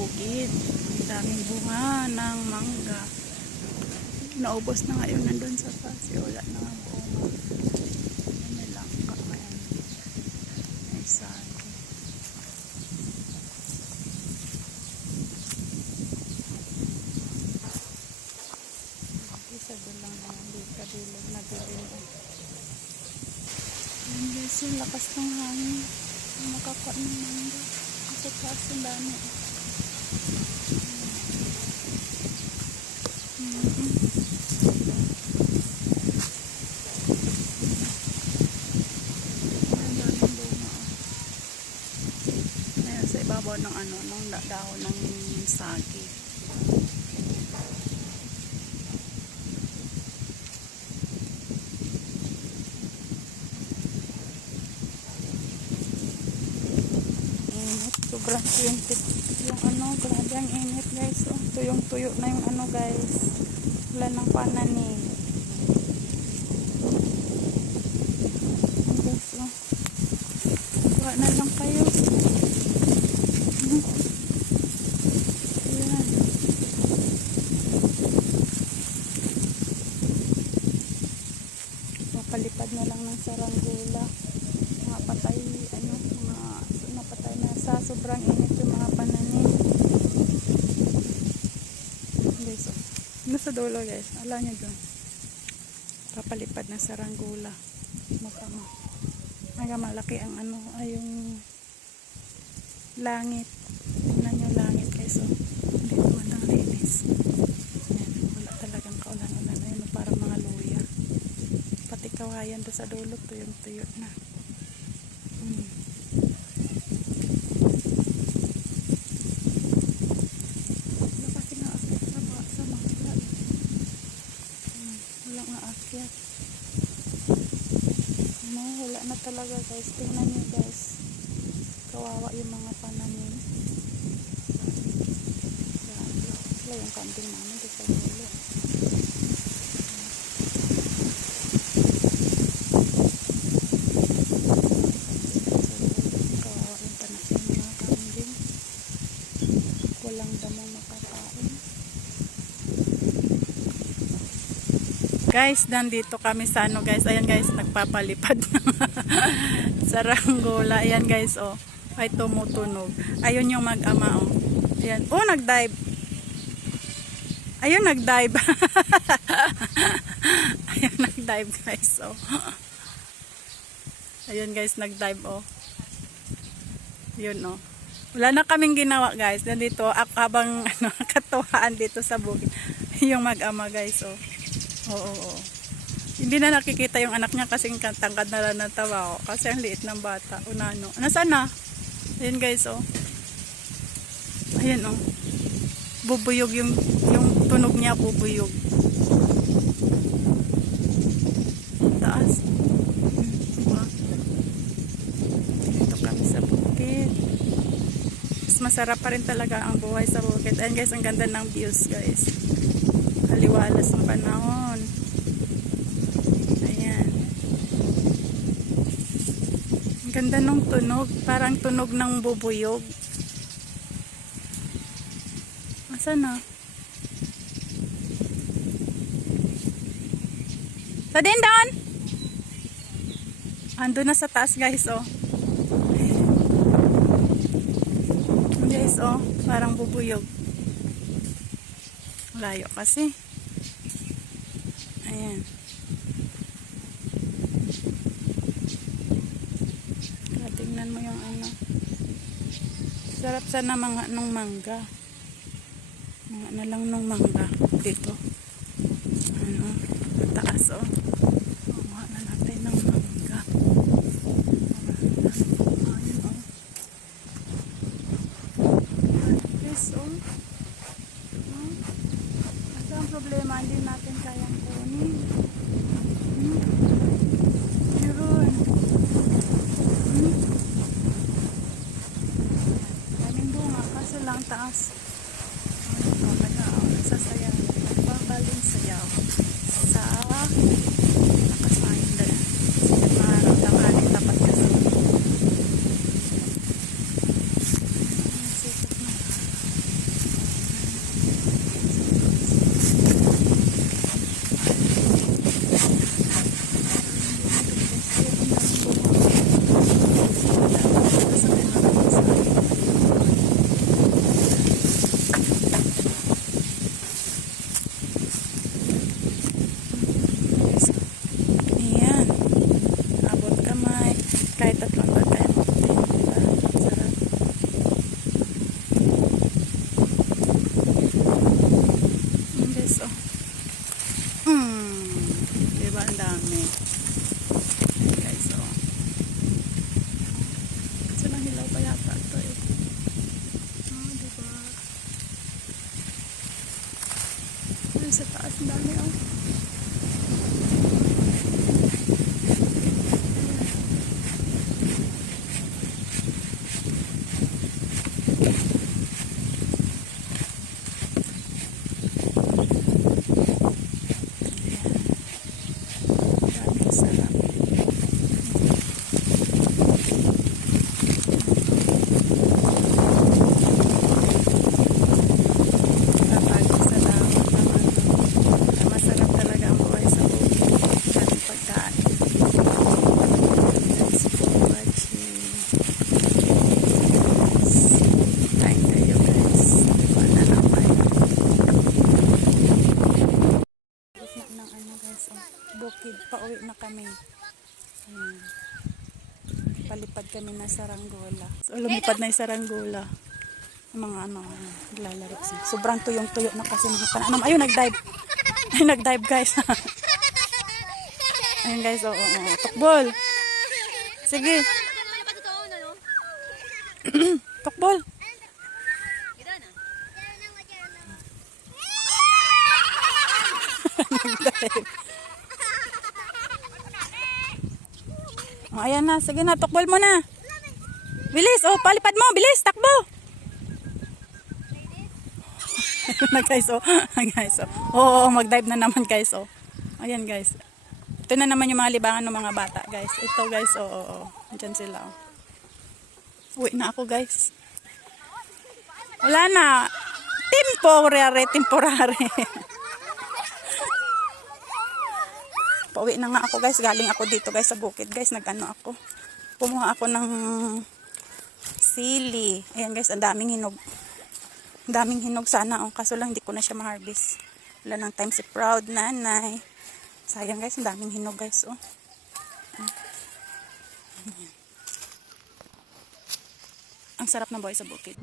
bukid. Daming bunga ng mangga. Naubos na ngayon nandun sa pasi. Wala na nga bunga. May langka ngayon. May sagi. Isa doon lang naman. Di kadulog na bilin. Yan guys, yung lakas ng hangin. Makaka ng mangga. Kasi taas ang dami. Ayan, ibabaw ng ano, ng da- dahon ng sagi. Init. Sobrang init. Yung ano, grabe ang init guys. Oh, tuyong tuyo na yung ano guys. Wala nang pananim. Ang guys, oh. Kuha na lang kayo. Papalipad na lang ng saranggula. Mga patay, ano, mga napatay na sa sobrang init yung mga pananim. Guys, oh. Nasa dulo guys. Ala nyo doon. Papalipad na saranggula. Mukha mo. Hanggang malaki ang ano, ay yung langit. Tingnan nyo langit guys. Oh. Hindi naman ang linis. Ayan, wala talagang kaulan-ulan. Mga luya. Pati kawayan doon sa dulo, tuyong-tuyo na. Hmm. Wala kasi naakyat sa ba sa mangga. Hmm, wala nga akyat. Wala na talaga guys. Tingnan nyo guys. Kawawa yung mga pananim. Wala yung kambing namin doon sa dulo. Kawawa yung pananim ng mga kambing. Walang damang makakain. Guys, nandito kami sa ano guys. Ayan guys, nagpapalipad sa ranggola. Ayan guys, oh. Ay tumutunog. Ayun yung mag-ama, oh. Ayan. Oh, nag-dive. Ayun, nag-dive. Ayun, nag-dive guys, oh. Ayun guys, nag-dive, oh. Yun, oh. Wala na kaming ginawa guys. Nandito, habang ano, katuwaan dito sa bukid. yung mag-ama guys, oh. Oo, oo. Hindi na nakikita yung anak niya kasi tangkad na lang ng tawa ko. Kasi ang liit ng bata. Unano. Nasaan na? Ayan guys, oh. Ayan, oh. Bubuyog yung, yung tunog niya, bubuyog. Taas. Diba? Dito kami sa bukid. Mas masarap pa rin talaga ang buhay sa bukid. Ayan guys, ang ganda ng views guys. Aliwalas ng panahon. Ayan. Ang ganda ng tunog. Parang tunog ng bubuyog. Asan na? Sa din doon? Ando na sa taas guys oh. Guys oh, parang bubuyog. Layo kasi. Ayan. Tingnan mo yung ano. Sarap sana mga nung mangga. Mga na lang nung mangga dito. Ano, taas oh. Na natin ng mangga. Ayun oh. Oh. Kasi ang problema, hindi natin kayang kunin. Hmm? Meron. Hmm? Daming bunga, kaso lang taas. Mamaya, oh, nagsasayaw. Nagbabaling sayaw. Sa nakasayin din. Sige, maharap tanghali tapat kasi. Ang sikat na. Kahit tatlong bag tayo maputin. Diba? Sarap. Ang guys, oh. Mm. Diba ang dami? Ayan, guys, oh. Kasi lang hilaw pa yata ito eh. Oh, diba? Ay, sa taas dami oh. Daming sarap. Kapag salamat naman. Masarap talaga ang buhay sa bukid. Daming pagkain. Thanks for watching. Thank you guys. Wala naman. Gitna ng ano guys, oh, bukid, pauwi na kami. Ayan. Palipad kami na saranggola. So, lumipad na yung saranggola. Yung mga ano, naglalaro. Sobrang tuyong-tuyo na kasi mga pananam. Ayun, nag-dive. Ayun, nag-dive guys. Ayun guys, oo, oo. Tukbol. Sige, tukbol. Nag-dive. Oh, ayan na. Sige na, tukbol mo na. Bilis, oh, palipad mo. Bilis, takbo. Na guys, oh. guys, oh. Oo, oh, mag-dive na naman guys, oh. Ayan guys. Ito na naman yung mga libangan ng mga bata, guys. Ito guys, oh, oh, oh. Diyan sila, oh. Uwi na ako, guys. Wala na. Temporary, temporary. Pauwi na nga ako, guys. Galing ako dito, guys, sa bukid, guys. Nagano ako. Kumuha ako ng sili. Ayan, guys, ang daming hinog. Ang daming hinog sana, oh. Kaso lang, hindi ko na siya ma-harvest. Wala nang time si Proud Nanay. Sayang, guys, ang daming hinog, guys, oh. Ang sarap ng buhay sa bukid.